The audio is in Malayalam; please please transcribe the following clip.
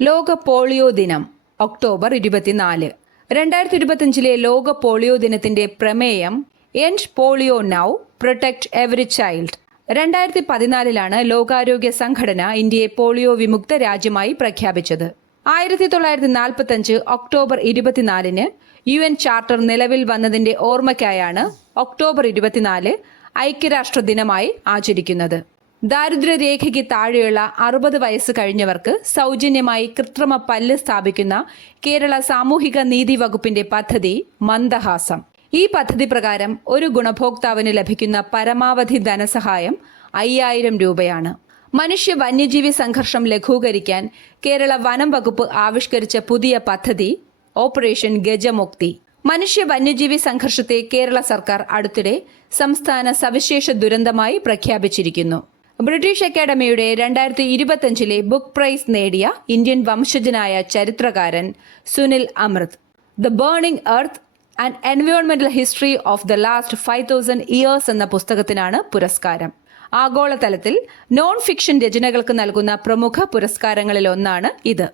ലോക പോളിയോ ദിനം ഒക്ടോബർ 24. 2025 ലോക പോളിയോ ദിനത്തിന്റെ പ്രമേയം end polio now, protect every child. 2014 ലോകാരോഗ്യ സംഘടന ഇന്ത്യയെ പോളിയോ വിമുക്ത രാജ്യമായി പ്രഖ്യാപിച്ചത്. 1945 ഒക്ടോബർ 24 UN ചാർട്ടർ നിലവിൽ വന്നതിന്റെ ഓർമ്മയ്ക്കായാണ് ഒക്ടോബർ 24 ഐക്യരാഷ്ട്ര ദിനമായി ആചരിക്കുന്നത്. ദാരിദ്ര്യരേഖയ്ക്ക് താഴെയുള്ള 60 വയസ്സ് കഴിഞ്ഞവർക്ക് സൗജന്യമായി കൃത്രിമ പല്ല് സ്ഥാപിക്കുന്ന കേരള സാമൂഹിക നീതി വകുപ്പിന്റെ പദ്ധതി മന്ദഹാസം. ഈ പദ്ധതി പ്രകാരം ഒരു ഗുണഭോക്താവിന് ലഭിക്കുന്ന പരമാവധി ധനസഹായം 5000 രൂപയാണ്. മനുഷ്യ വന്യജീവി സംഘർഷം ലഘൂകരിക്കാൻ കേരള വനം വകുപ്പ് ആവിഷ്കരിച്ച പുതിയ പദ്ധതി ഓപ്പറേഷൻ ഗജമുക്തി. മനുഷ്യ വന്യജീവി സംഘർഷത്തെ കേരള സർക്കാർ അടുത്തിടെ സംസ്ഥാന സവിശേഷ ദുരന്തമായി പ്രഖ്യാപിച്ചിരിക്കുന്നു. ബ്രിട്ടീഷ് അക്കാദമിയുടെ 2025 ബുക്ക് പ്രൈസ് നേടിയ ഇന്ത്യൻ വംശജനായ ചരിത്രകാരൻ Sunil Amrith the burning earth and എൻവയോൺമെന്റൽ history of the last 5000 years എന്ന പുസ്തകത്തിനാണ് പുരസ്കാരം. ആഗോളതലത്തിൽ നോൺ ഫിക്ഷൻ രചനകൾക്ക് നൽകുന്ന പ്രമുഖ പുരസ്കാരങ്ങളിലൊന്നാണ് ഇത്.